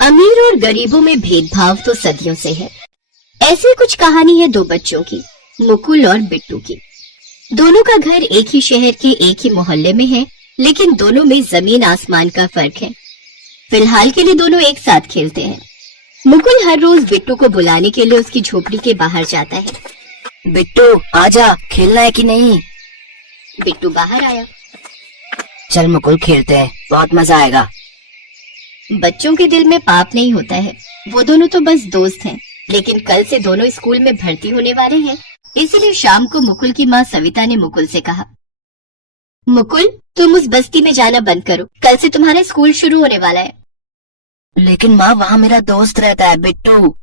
अमीर और गरीबों में भेदभाव तो सदियों से है। ऐसी कुछ कहानी है दो बच्चों की, मुकुल और बिट्टू की। दोनों का घर एक ही शहर के एक ही मोहल्ले में है, लेकिन दोनों में जमीन आसमान का फर्क है। फिलहाल के लिए दोनों एक साथ खेलते हैं। मुकुल हर रोज बिट्टू को बुलाने के लिए उसकी झोपड़ी के बाहर जाता है। बिट्टू आजा, खेलना है कि नहीं? बिट्टू बाहर आया। चल मुकुल खेलते हैं, बहुत मजा आएगा। बच्चों के दिल में पाप नहीं होता है, वो दोनों तो बस दोस्त हैं। लेकिन कल से दोनों स्कूल में भर्ती होने वाले हैं, इसलिए शाम को मुकुल की माँ सविता ने मुकुल से कहा, मुकुल तुम उस बस्ती में जाना बंद करो, कल से तुम्हारा स्कूल शुरू होने वाला है। लेकिन माँ वहाँ मेरा दोस्त रहता है बिट्टू।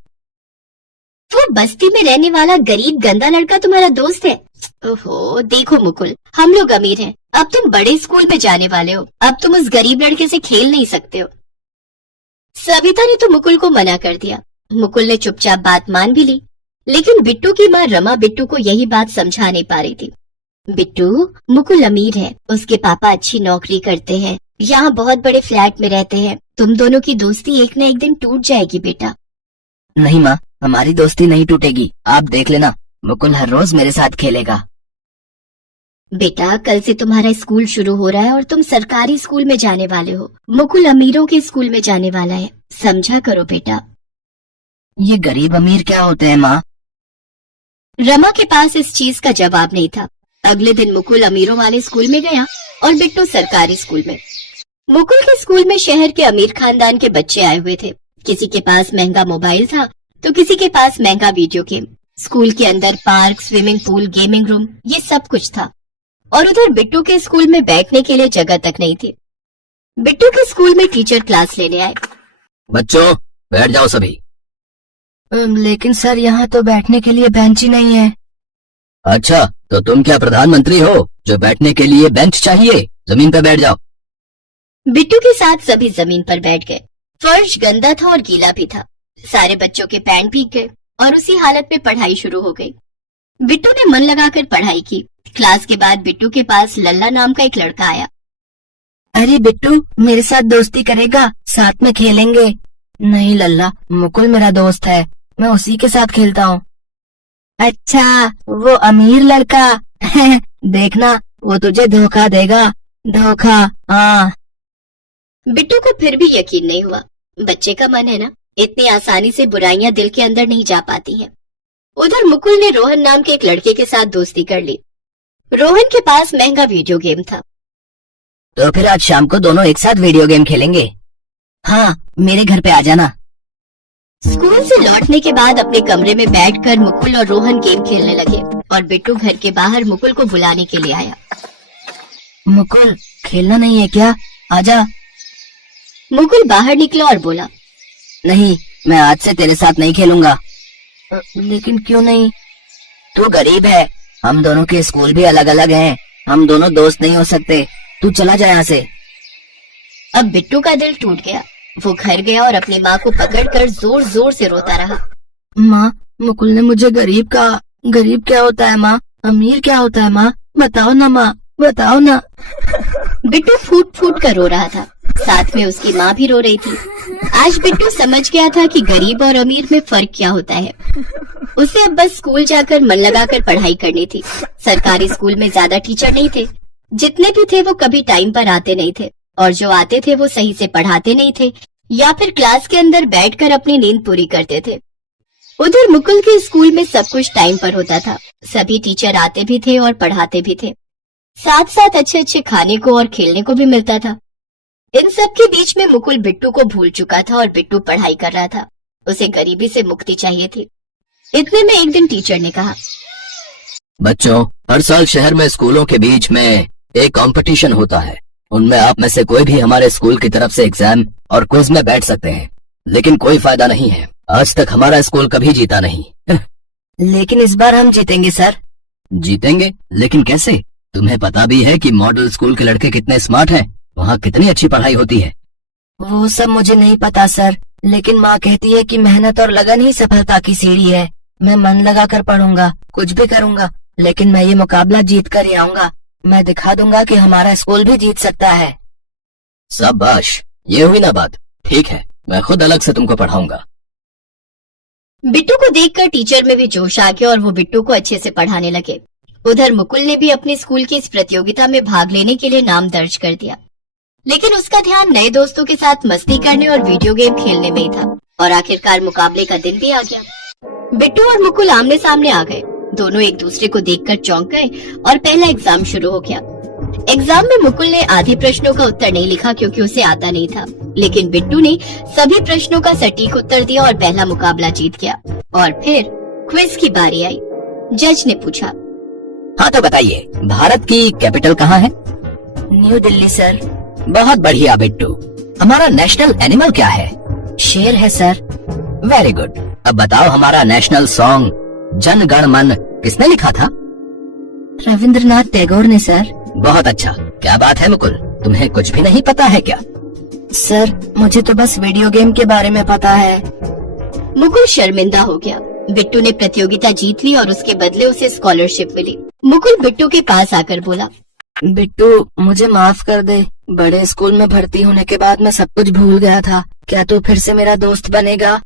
वो बस्ती में रहने वाला गरीब गंदा लड़का तुम्हारा दोस्त है? ओहो देखो मुकुल, हम लोग अमीर हैं, अब तुम बड़े स्कूल में जाने वाले हो, अब तुम उस गरीब लड़के से खेल नहीं सकते हो। सविता ने तो मुकुल को मना कर दिया। मुकुल ने चुपचाप बात मान भी ली, लेकिन बिट्टू की माँ रमा बिट्टू को यही बात समझा नहीं पा रही थी। बिट्टू, मुकुल अमीर है, उसके पापा अच्छी नौकरी करते हैं, यहाँ बहुत बड़े फ्लैट में रहते हैं, तुम दोनों की दोस्ती एक न एक दिन टूट जाएगी बेटा। नहीं माँ, हमारी दोस्ती नहीं टूटेगी, आप देख लेना, मुकुल हर रोज मेरे साथ खेलेगा। बेटा कल से तुम्हारा स्कूल शुरू हो रहा है और तुम सरकारी स्कूल में जाने वाले हो। मुकुल अमीरों के स्कूल में जाने वाला है, समझा करो बेटा। ये गरीब अमीर क्या होते हैं माँ? रमा के पास इस चीज का जवाब नहीं था। अगले दिन मुकुल अमीरों वाले स्कूल में गया और बिट्टू सरकारी स्कूल में। मुकुल के स्कूल में शहर के अमीर खानदान के बच्चे आए हुए थे। किसी के पास महंगा मोबाइल था तो किसी के पास महंगा वीडियो गेम। स्कूल के अंदर park, swimming pool, gaming room, ये सब कुछ था। और उधर बिट्टू के स्कूल में बैठने के लिए जगह तक नहीं थी। बिट्टू के स्कूल में टीचर क्लास लेने आए। बच्चों बैठ जाओ सभी। लेकिन सर यहाँ तो बैठने के लिए बेंच ही नहीं है। अच्छा, तो तुम क्या प्रधानमंत्री हो जो बैठने के लिए बेंच चाहिए? जमीन पर बैठ जाओ। बिट्टू के साथ सभी जमीन पर बैठ गए। फर्श गंदा था और गीला भी था। सारे बच्चों के पैंट भीग गए और उसी हालत में पढ़ाई शुरू हो गई। बिट्टू ने मन लगाकर पढ़ाई की। क्लास के बाद बिट्टू के पास लल्ला नाम का एक लड़का आया। अरे बिट्टू, मेरे साथ दोस्ती करेगा? साथ में खेलेंगे। नहीं लल्ला, मुकुल मेरा दोस्त है, मैं उसी के साथ खेलता हूँ। अच्छा, वो अमीर लड़का देखना, वो तुझे धोखा देगा। धोखा? हाँ। बिट्टू को फिर भी यकीन नहीं हुआ। बच्चे का मन है ना, इतनी आसानी से बुराइयां दिल के अंदर नहीं जा पाती हैं। उधर मुकुल ने रोहन नाम के एक लड़के के साथ दोस्ती कर ली। रोहन के पास महंगा वीडियो गेम था। तो फिर आज शाम को दोनों एक साथ वीडियो गेम खेलेंगे। हाँ, मेरे घर पे आ जाना। स्कूल से लौटने के बाद अपने कमरे में बैठकर मुकुल और रोहन गेम खेलने लगे और बिट्टू घर के बाहर मुकुल को बुलाने के लिए आया। मुकुल, खेलना नहीं है क्या? आजा। मुकुल बाहर निकला और बोला, नहीं, मैं आज से तेरे साथ नहीं खेलूंगा। लेकिन क्यों नहीं? तू गरीब है, हम दोनों के स्कूल भी अलग अलग हैं, हम दोनों दोस्त नहीं हो सकते, तू चला जा यहाँ से। अब बिट्टू का दिल टूट गया। वो घर गया और अपनी माँ को पकड़कर जोर जोर से रोता रहा। माँ, मुकुल ने मुझे गरीब कहा। गरीब क्या होता है माँ? अमीर क्या होता है माँ? बताओ ना माँ, बताओ ना। बिट्टू फूट फूट कर रो रहा था, साथ में उसकी माँ भी रो रही थी। आज बिट्टू समझ गया था कि गरीब और अमीर में फर्क क्या होता है। उसे अब बस स्कूल जाकर मन लगाकर पढ़ाई करनी थी। सरकारी स्कूल में ज्यादा टीचर नहीं थे, जितने भी थे वो कभी टाइम पर आते नहीं थे, और जो आते थे वो सही से पढ़ाते नहीं थे या फिर क्लास के अंदर बैठकर अपनी नींद पूरी करते थे। उधर मुकुल के स्कूल में सब कुछ टाइम पर होता था। सभी टीचर आते भी थे और पढ़ाते भी थे, साथ साथ अच्छे अच्छे खाने को और खेलने को भी मिलता था। इन सब के बीच में मुकुल बिट्टू को भूल चुका था और बिट्टू पढ़ाई कर रहा था। उसे गरीबी से मुक्ति चाहिए थी। इतने में एक दिन टीचर ने कहा, बच्चों, हर साल शहर में स्कूलों के बीच में एक कंपटीशन होता है। उनमें आप में से कोई भी हमारे स्कूल की तरफ से एग्जाम और क्विज में बैठ सकते हैं, लेकिन कोई फायदा नहीं है। आज तक हमारा स्कूल कभी जीता नहीं। लेकिन इस बार हम जीतेंगे सर। जीतेंगे? लेकिन कैसे? तुम्हें पता भी है कि मॉडल स्कूल के लड़के कितने स्मार्ट हैं, वहाँ कितनी अच्छी पढ़ाई होती है। वो सब मुझे नहीं पता सर, लेकिन माँ कहती है कि मेहनत और लगन ही सफलता की सीढ़ी है। मैं मन लगा कर पढ़ूंगा, कुछ भी करूंगा, लेकिन मैं ये मुकाबला जीत कर ही आऊंगा। मैं दिखा दूंगा कि हमारा स्कूल भी जीत सकता है। शाबाश, ये हुई ना बात। ठीक है, मैं खुद अलग से तुमको पढ़ाऊंगा। बिट्टू को देखकर टीचर में भी जोश आ गया और वो बिट्टू को अच्छे से पढ़ाने लगे। उधर मुकुल ने भी अपने स्कूल की इस प्रतियोगिता में भाग लेने के लिए नाम दर्ज कर दिया, लेकिन उसका ध्यान नए दोस्तों के साथ मस्ती करने और वीडियो गेम खेलने में ही था। और आखिरकार मुकाबले का दिन भी आ गया। बिट्टू और मुकुल आमने सामने आ गए। दोनों एक दूसरे को देखकर चौंक गए और पहला एग्जाम शुरू हो गया। एग्जाम में मुकुल ने आधे प्रश्नों का उत्तर नहीं लिखा क्योंकि उसे आता नहीं था, लेकिन बिट्टू ने सभी प्रश्नों का सटीक उत्तर दिया और पहला मुकाबला जीत गया। और फिर क्विज की बारी आई। जज ने पूछा, हाँ तो बताइए, भारत की कैपिटल कहाँ है? New Delhi sir. बहुत बढ़िया बिट्टू। हमारा नेशनल एनिमल क्या है? शेर है सर। Very good. अब बताओ, हमारा नेशनल सॉन्ग जन गण मन किसने लिखा था? रविंद्रनाथ टैगोर ने सर। बहुत अच्छा। क्या बात है मुकुल, तुम्हें कुछ भी नहीं पता है क्या? सर मुझे तो बस वीडियो गेम के बारे में पता है। मुकुल शर्मिंदा हो गया। बिट्टू ने प्रतियोगिता जीत ली और उसके बदले उसे स्कॉलरशिप मिली। मुकुल बिट्टू के पास आकर बोला, बिट्टू मुझे माफ कर दे। बड़े स्कूल में भर्ती होने के बाद मैं सब कुछ भूल गया था। क्या तू फिर से मेरा दोस्त बनेगा?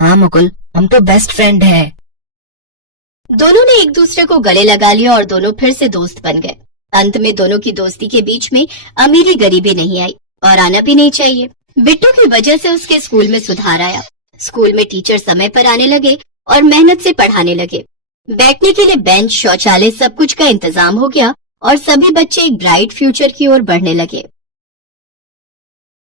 हाँ मुकुल, हम तो बेस्ट फ्रेंड हैं। दोनों ने एक दूसरे को गले लगा लिया और दोनों फिर से दोस्त बन गए। अंत में दोनों की दोस्ती के बीच में अमीरी गरीबी नहीं आई और आना भी नहीं चाहिए। बिट्टू की वजह से उसके स्कूल में सुधार आया। स्कूल में टीचर समय पर आने लगे और मेहनत से पढ़ाने लगे। बैठने के लिए बेंच, शौचालय, सब कुछ का इंतजाम हो गया और सभी बच्चे एक ब्राइट फ्यूचर की ओर बढ़ने लगे।